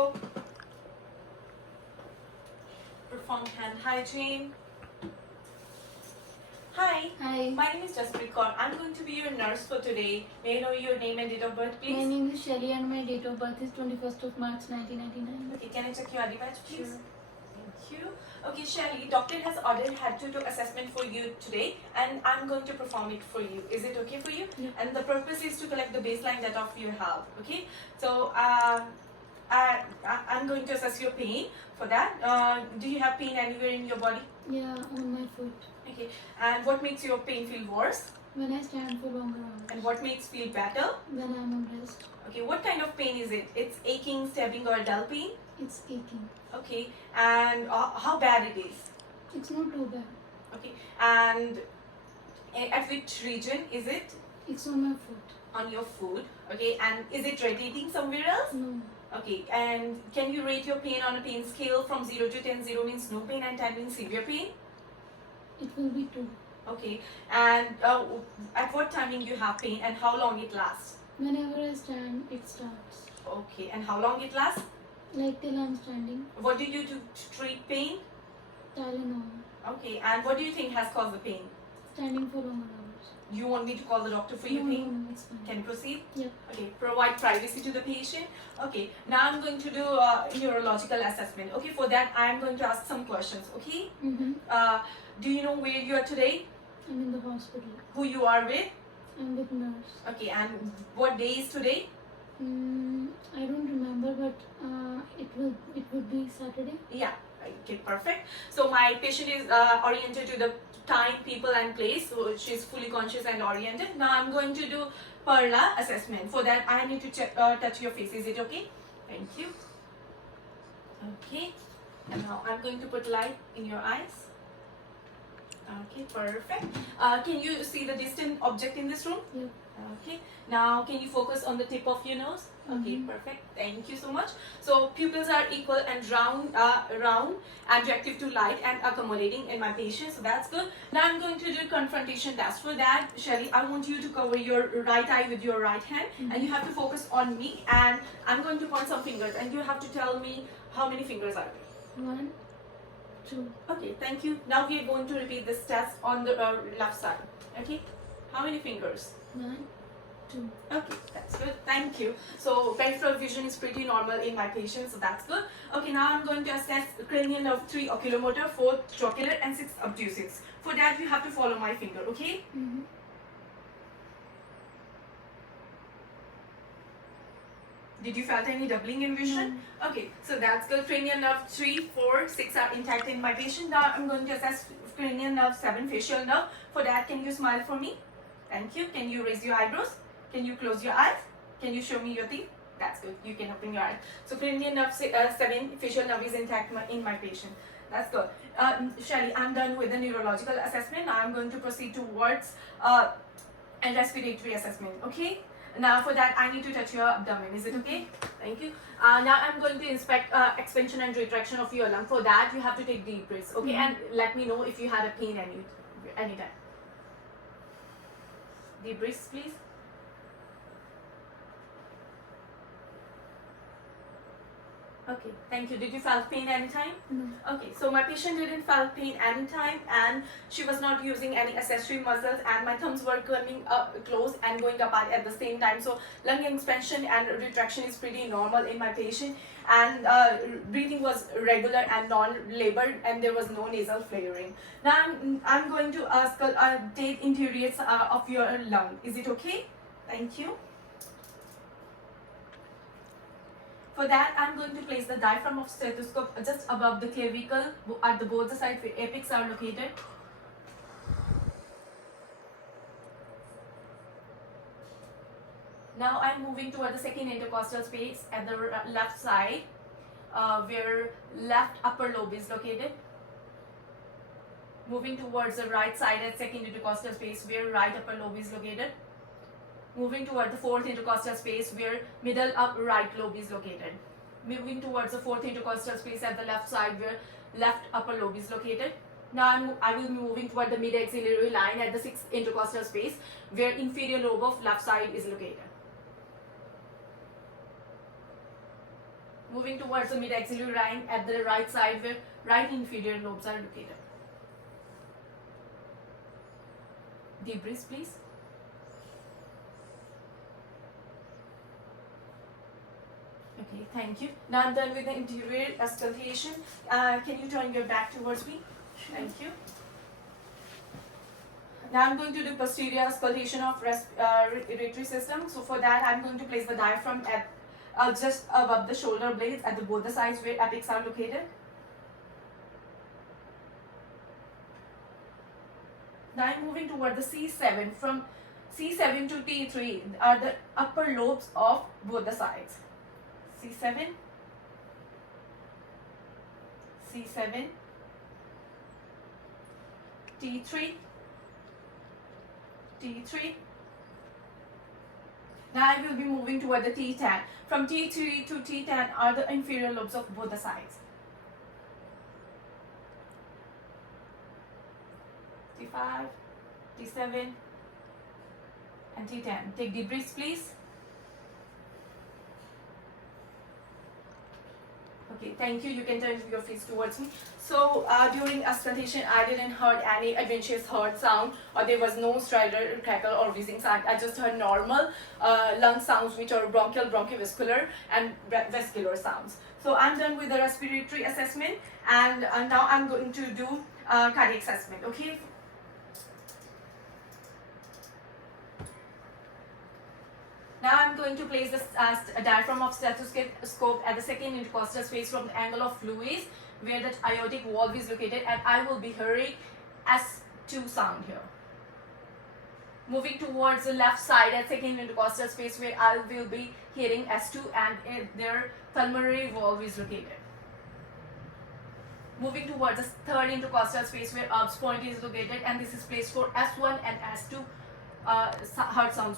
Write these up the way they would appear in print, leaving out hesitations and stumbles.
also perform hand hygiene. Hi. Hi. My name is Jaspreet Kaur. I'm going to be your nurse for today. May I know your name and date of birth, please? My name is Shelly and my date of birth is 21st of March 1999. Okay, can I check your ID badge, please? Sure. Thank you. Okay, Shelly, doctor has ordered head to toe assessment for you today, and I'm going to perform it for you. Is it okay for you? Yeah. And the purpose is to collect the baseline data of your health. Okay, so I'm going to assess your pain. For that, do you have pain anywhere in your body? Yeah, on my foot. Okay, and what makes your pain feel worse? When I stand for longer hours. And what makes feel better? When I'm on rest. Okay, what kind of pain is it? It's aching, stabbing, or dull pain? It's aching. Okay, and how bad it is? It's not too bad. Okay, and at which region is it? It's on my foot. On your foot. Okay, and is it radiating somewhere else? No. Okay, and can you rate your pain on a pain scale from 0 to 10? 0 means no pain and 10 means severe pain? It will be 2. Okay, and at what timing you have pain and how long it lasts? Whenever I stand, it starts. Okay, and how long it lasts? Like till I'm standing. What do you do to treat pain? Tylenol. Okay, and what do you think has caused the pain? Standing for longer hours. You want me to call the doctor for your No, pain? no, it's fine. Can you proceed? Yep. Okay, provide privacy to the patient. Okay, now I'm going to do neurological assessment. Okay, for that I am going to ask some questions. Okay, do you know where you are today? I'm in the hospital. Who you are with? I'm with nurse. Okay, and what day is today? I don't remember, but it would be Saturday. Yeah. Okay, perfect. So my patient is oriented to the time, people and place. So she's fully conscious and oriented. Now I'm going to do Perla assessment. For that I need to check, touch your face. Is it okay? Thank you. Okay. And now I'm going to put light in your eyes. Okay, perfect. Can you see the distant object in this room? Yeah. Okay. Now can you focus on the tip of your nose? Okay, perfect. Thank you so much. So pupils are equal and round and reactive to light and accommodating in my patient. So that's good. Now I'm going to do confrontation test. For that, Shelly, I want you to cover your right eye with your right hand, and you have to focus on me. And I'm going to point some fingers, and you have to tell me how many fingers are there. 1, 2. Okay, thank you. Now we are going to repeat this test on the left side. Okay, how many fingers? 1, 2. Okay, that's good. Thank you. So peripheral vision is pretty normal in my patient, so that's good. Okay, now I'm going to assess cranial nerve 3 oculomotor, 4 trochlear, and 6 obtusives. For that, you have to follow my finger. Okay. Did you felt any doubling in vision? Okay, so that's good. Cranial nerve 3, 4, 6 are intact in my patient. Now I'm going to assess cranial nerve 7, facial nerve. For that, can you smile for me? Thank you. Can you raise your eyebrows? Can you close your eyes? Can you show me your teeth? That's good. You can open your eyes. So cranial nerve 7, facial nerve is intact in my patient. That's good. Shelly, I'm done with the neurological assessment. Now I'm going to proceed towards a respiratory assessment. Okay. Now for that I need to touch your abdomen. Is it okay? Thank you. Now I'm going to inspect expansion and retraction of your lung. For that you have to take deep breaths. Okay, and let me know if you had a pain anytime. Deep breaths, please. Okay, thank you. Did you feel pain anytime? No. Okay, so my patient didn't feel pain anytime, and she was not using any accessory muscles, and my thumbs were coming up close and going apart at the same time. So lung expansion and retraction is pretty normal in my patient, and breathing was regular and non-labored, and there was no nasal flaring. Now I'm going to ask take interiors of your lung. Is it okay? Thank you. For that, I'm going to place the diaphragm of stethoscope just above the clavicle at the both the sides where apex are located. Now I'm moving toward the second intercostal space at the left side where left upper lobe is located. Moving towards the right side at second intercostal space where right upper lobe is located. Moving toward the fourth intercostal space where middle right lobe is located. Moving towards the fourth intercostal space at the left side where left upper lobe is located. Now I will be moving toward the mid-axillary line at the sixth intercostal space where inferior lobe of left side is located. Moving towards the mid-axillary line at the right side where right inferior lobes are located. Deep breaths, please. Okay, thank you. Now I'm done with the interior auscultation. Can you turn your back towards me? Thank you. Now I'm going to do posterior auscultation of respiratory system. So for that, I'm going to place the diaphragm at just above the shoulder blades at both the sides where apex are located. Now I'm moving toward the C7. From C7 to T3 are the upper lobes of both the sides. C7, C7, T3, T3. Now I will be moving toward the T10. From T3 to T10 are the inferior lobes of both the sides. T5, T7, and T10. Take deep breaths, please. Okay, thank you. You can turn your face towards me. So during auscultation, I didn't heard any adventitious heart sound, or there was no stridor, crackle, or wheezing sound. I just heard normal lung sounds, which are bronchial, bronchivascular, and vascular sounds. So I'm done with the respiratory assessment, and now I'm going to do cardiac assessment. Okay. Now I'm going to place the diaphragm of stethoscope at the second intercostal space from the angle of Lewis, where the aortic valve is located, and I will be hearing S2 sound here. Moving towards the left side at second intercostal space, where I will be hearing S2, and their pulmonary valve is located. Moving towards the third intercostal space, where Erb's point is located, and this is placed for S1 and S2 heart sounds.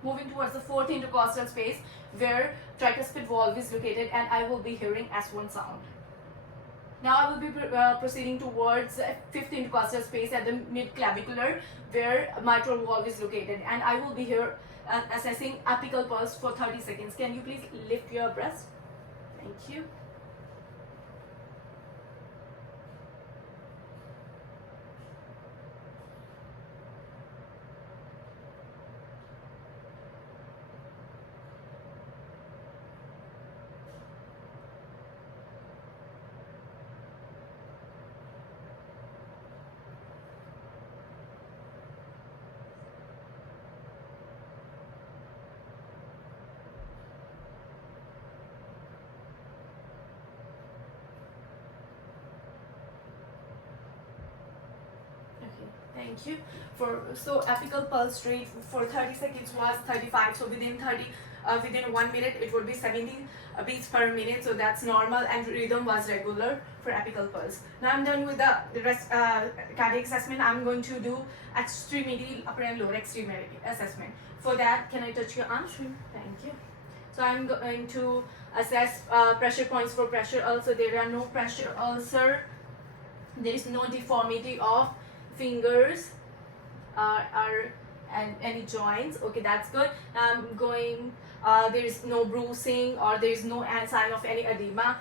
Moving towards the fourth intercostal space where tricuspid valve is located, and I will be hearing S1 sound. Now I will be proceeding towards the fifth intercostal space at the mid-clavicular where mitral valve is located, and I will be here assessing apical pulse for 30 seconds. Can you please lift your breast? Thank you. Thank you. So apical pulse rate for 30 seconds was 35. So within 1 minute it would be 70 beats per minute. So that's normal, and rhythm was regular for apical pulse. Now I'm done with the rest cardiac assessment. I'm going to do extremity, upper and lower extremity assessment. For that, can I touch your arm? Sure. Thank you. So I'm going to assess pressure points for pressure ulcer. There are no pressure ulcer. There is no deformity of fingers and any joints. Okay, that's good. I'm going, there is no bruising, or there is no sign of any edema,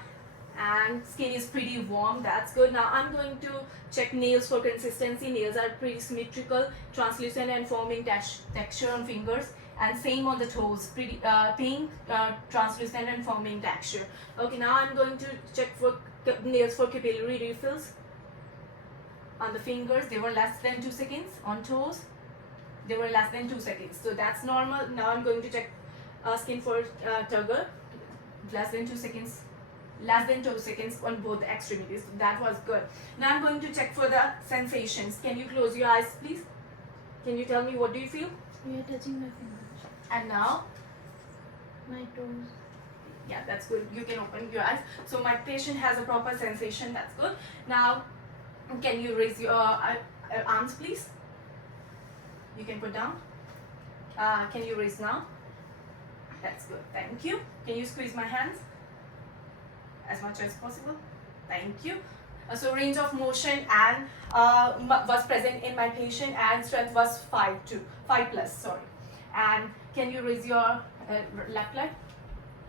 and skin is pretty warm. That's good. Now I'm going to check nails for consistency. Nails are pretty symmetrical, translucent and forming texture on fingers, and same on the toes, pretty pink, translucent and forming texture. Okay, now I'm going to check for nails for capillary refills. On the fingers, they were less than 2 seconds. On toes, they were less than 2 seconds. So that's normal. Now I'm going to check skin for tugger. Less than 2 seconds. Less than 2 seconds on both the extremities. That was good. Now I'm going to check for the sensations. Can you close your eyes, please? Can you tell me what do you feel? You are touching my fingers. And now? My toes. Yeah, that's good. You can open your eyes. So my patient has a proper sensation. That's good. Now, can you raise your arms, please? You can put down. Can you raise now? That's good. Thank you. Can you squeeze my hands as much as possible? Thank you. So range of motion and was present in my patient, and strength was 5 plus. Sorry. And can you raise your left leg?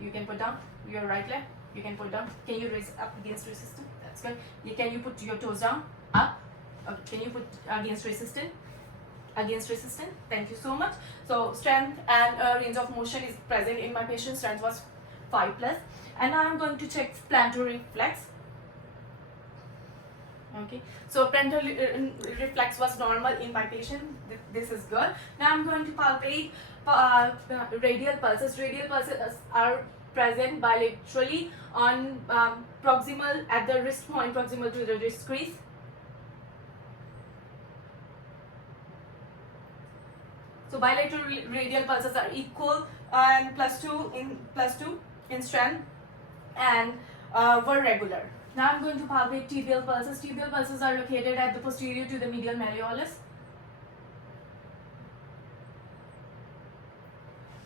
You can put down your right leg. You can put down. Can you raise up against resistance? That's good. Can you put your toes down? Up. Okay. Can you put against resistance? Against resistance. Thank you so much. So strength and range of motion is present in my patient. Strength was 5+. And now I'm going to check plantar reflex. Okay, so plantar reflex was normal in my patient. This is good. Now I'm going to palpate radial pulses. Radial pulses are present bilaterally on proximal at the wrist point, proximal to the wrist crease. So bilateral radial pulses are equal and +2 in strength and were regular. Now I'm going to palpate tibial pulses. Tibial pulses are located at the posterior to the medial malleolus.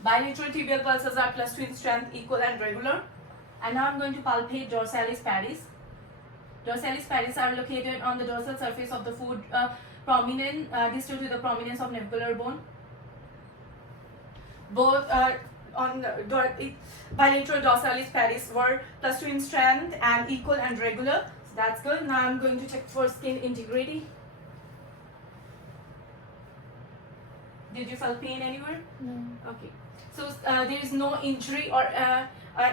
Bilateral tibial pulses are +2 in strength, equal and regular. And now I'm going to palpate dorsalis paris. Dorsalis paris are located on the dorsal surface of the foot, prominent distal to the prominence of navicular bone. Both on bilateral dorsalis paris were +2 in strength and equal and regular. So that's good. Now I'm going to check for skin integrity. Did you feel pain anywhere? No. Okay. So there is no injury or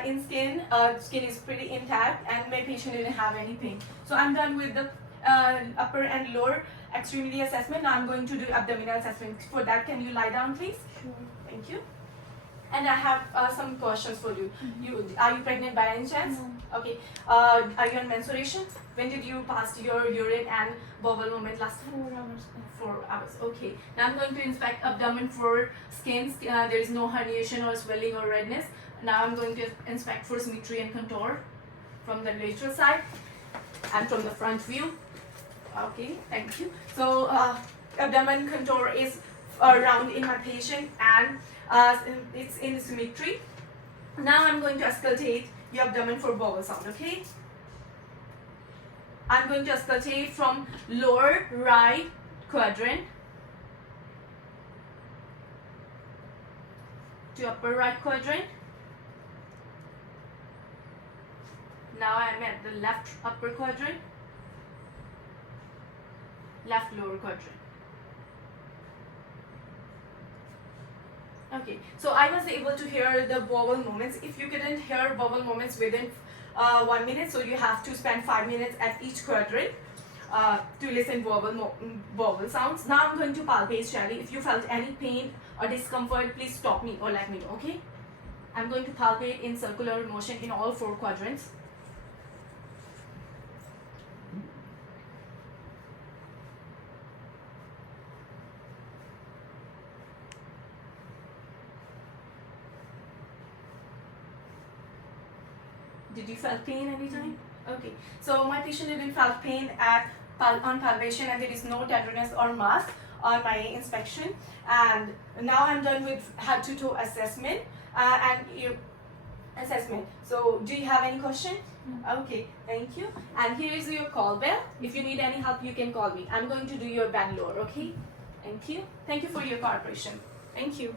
in skin. Skin is pretty intact and my patient didn't have any pain. So I'm done with the upper and lower extremity assessment. Now I'm going to do abdominal assessment. For that, can you lie down, please? Sure. Thank you. And I have some questions for you. Are you pregnant by any chance? No. Okay. Are you on menstruation? When did you pass your urine and bowel movement last time? 4 hours. 4 hours. Okay. Now I'm going to inspect abdomen for skin. There is no herniation or swelling or redness. Now I'm going to inspect for symmetry and contour from the lateral side and from the front view. Okay. Thank you. So abdomen contour is round in my patient and it's in symmetry. Now I'm going to auscultate your abdomen for bowel sound, okay? I'm going to auscultate from lower right quadrant to upper right quadrant. Now I'm at the left upper quadrant, left lower quadrant. Okay, so I was able to hear the vowel movements. If you couldn't hear vowel movements within 1 minute, so you have to spend 5 minutes at each quadrant to listen vowel sounds. Now I'm going to palpate, Shelly. If you felt any pain or discomfort, please stop me or let me know, okay? I'm going to palpate in circular motion in all 4 quadrants. Did you feel pain anytime? Okay. So my patient didn't feel pain on palpation and there is no tenderness or mass on my inspection. And now I'm done with head to toe assessment and ear assessment. So do you have any question? Okay, thank you. And here is your call bell. If you need any help, you can call me. I'm going to do your Bangalore, okay? Thank you. Thank you for your cooperation. Thank you.